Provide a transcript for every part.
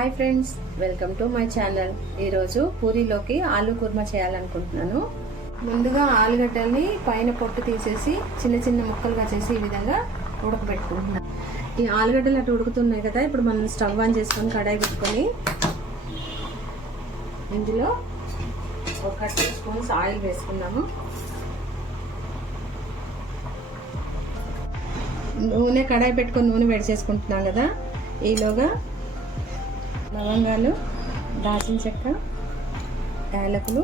Hi friends, welcome to my channel. ఈరోజు పూరీలోకి ఆలూ కుర్మా చేయాలనుకుంటున్నాను. ముందుగా ఆలుగడ్డల్ని పైన పొట్టు తీసేసి చిన్న చిన్న ముక్కలుగా చేసి ఈ విధంగా ఉడకబెట్టుకుంటున్నాను. ఈ ఆలుగడ్డలు అటు ఉడుకుతున్నాయి కదా, ఇప్పుడు మనం స్టవ్ ఆన్ చేసుకొని కడాయి పెట్టుకొని ఇందులో ఒక 2 స్పూన్స్ ఆయిల్ వేసుకున్నాము. నూనె కడాయి పెట్టుకొని నూనె వేడి చేసుకుంటున్నాం కదా, ఈలోగా లవంగాలు, దాల్చిన చెక్క, యాలకులు,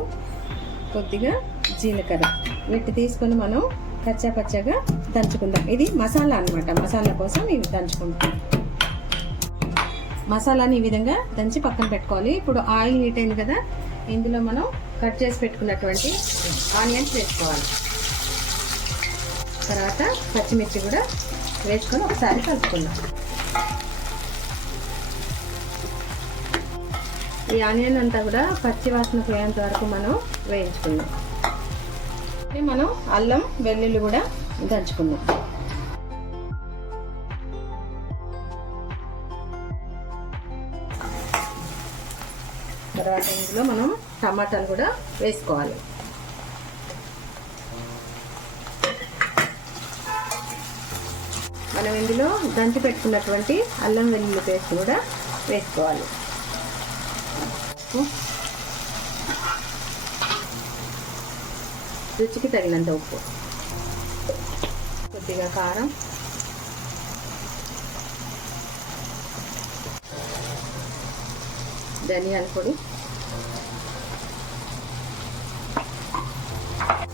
కొద్దిగా జీలకర్ర వీటి తీసుకొని మనం పచ్చగా దంచుకుందాం. ఇది మసాలా అన్నమాట. మసాలా కోసం ఇవి దంచుకుంటాం. మసాలాని ఈ విధంగా దంచి పక్కన పెట్టుకోవాలి. ఇప్పుడు ఆయిల్ హీట్ అయింది కదా, ఇందులో మనం కట్ చేసి పెట్టుకున్నటువంటి ఆనియన్స్ వేసుకోవాలి. తర్వాత పచ్చిమిర్చి కూడా వేసుకొని ఒకసారి కలుపుకుందాం. ఈ ఆనియన్ అంతా కూడా పచ్చి వాసన పోయేంత వరకు మనం వేయించుకుందాం. మనం అల్లం వెల్లుల్లి కూడా దంచుకుందాం. తర్వాత ఇందులో మనం టమాటాలు కూడా వేసుకోవాలి. మనం ఇందులో దంచి పెట్టుకున్నటువంటి అల్లం వెల్లుల్లి పేస్ట్ కూడా వేసుకోవాలి. రుచికి తగినంత ఉప్పు, కొద్దిగా కారం, ధనియాల పొడి,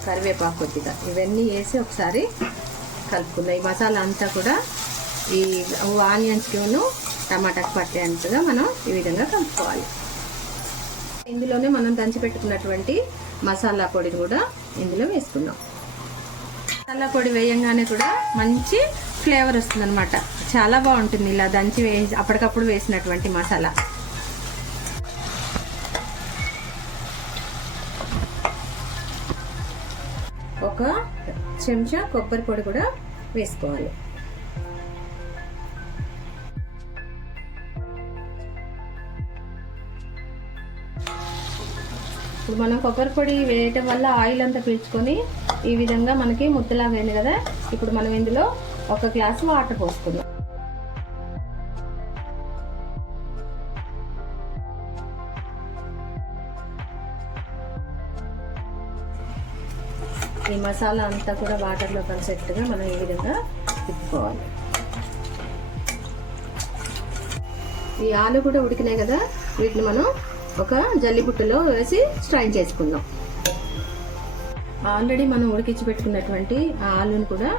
కరివేపాకు కొద్దిగా, ఇవన్నీ వేసి ఒకసారి కలుపుకుందాం. ఈ మసాలా అంతా కూడా ఈ ఆనియన్స్కిను టమాటాకి పట్టేంతగా మనం ఈ విధంగా కలుపుకోవాలి. ఇందులోనే మనం దంచి పెట్టుకున్నటువంటి మసాలా పొడిని కూడా ఇందులో వేసుకుందాం. మసాలా పొడి వేయంగానే కూడా మంచి ఫ్లేవర్ వస్తుంది అనమాట. చాలా బాగుంటుంది ఇలా దంచి అప్పటికప్పుడు వేసినటువంటి మసాలా. ఒక చెంచా కొబ్బరి పొడి కూడా వేసుకోవాలి. ఇప్పుడు మనం కొబ్బరి పొడి వేయటం వల్ల ఆయిల్ అంతా పీల్చుకొని ఈ విధంగా మనకి ముద్దలాగా అయింది కదా. ఇప్పుడు మనం ఇందులో 1 గ్లాసు వాటర్ పోసుకుందాం. ఈ మసాలా అంతా కూడా వాటర్లో కలిసేట్టుగా మనం ఈ విధంగా తిప్పుకోవాలి. ఈ ఆలు కూడా ఉడికినాయి కదా, వీటిని మనం ఒక జల్లిబుట్టలో వేసి స్ట్రైన్ చేసుకుందాం. ఆల్రెడీ మనం ఉడికించి పెట్టుకున్నటువంటి ఆలుని కూడా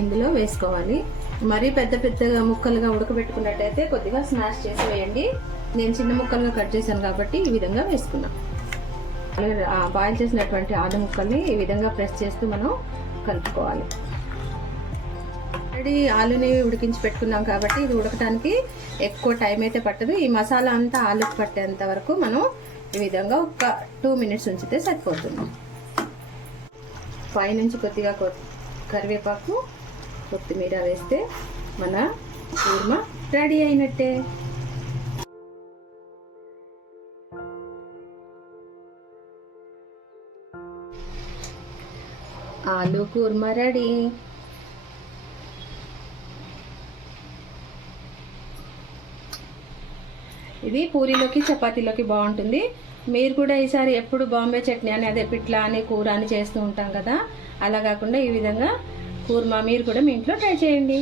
ఇందులో వేసుకోవాలి. మరీ పెద్దగా ముక్కలుగా ఉడకబెట్టుకున్నట్టయితే కొద్దిగా స్మాష్ చేసి వేయండి. నేను చిన్న ముక్కలుగా కట్ చేశాను కాబట్టి ఈ విధంగా వేసుకున్నాం. బాయిల్ చేసినటువంటి ఆలు ముక్కల్ని ఈ విధంగా ప్రెస్ చేస్తూ మనం కలుపుకోవాలి. ఆల్రెడీ ఆలుని ఉడికించి పెట్టుకున్నాం కాబట్టి ఇది ఉడకడానికి ఎక్కువ టైం అయితే పట్టదు. ఈ మసాలా అంతా ఆలుకి పట్టేంత వరకు మనం ఈ విధంగా ఒక 2 మినిట్స్ ఉంచితే సరిపోతుంది. పైనుంచి కొద్దిగా కరివేపాకు, కొత్తిమీర వేస్తే మన కుర్మా రెడీ అయినట్టే. ఆలూ కుర్మా రెడీ. ఇది పూరీలోకి చపాతీలోకి బాగుంటుంది. మీరు కూడా ఈసారి ఎప్పుడు బాంబే చట్నీ అని, అదే పిట్లా అని, కూర అని చేస్తూ ఉంటాం కదా, అలా కాకుండా ఈ విధంగా కుర్మా మీరు కూడా మీ ఇంట్లో ట్రై చేయండి.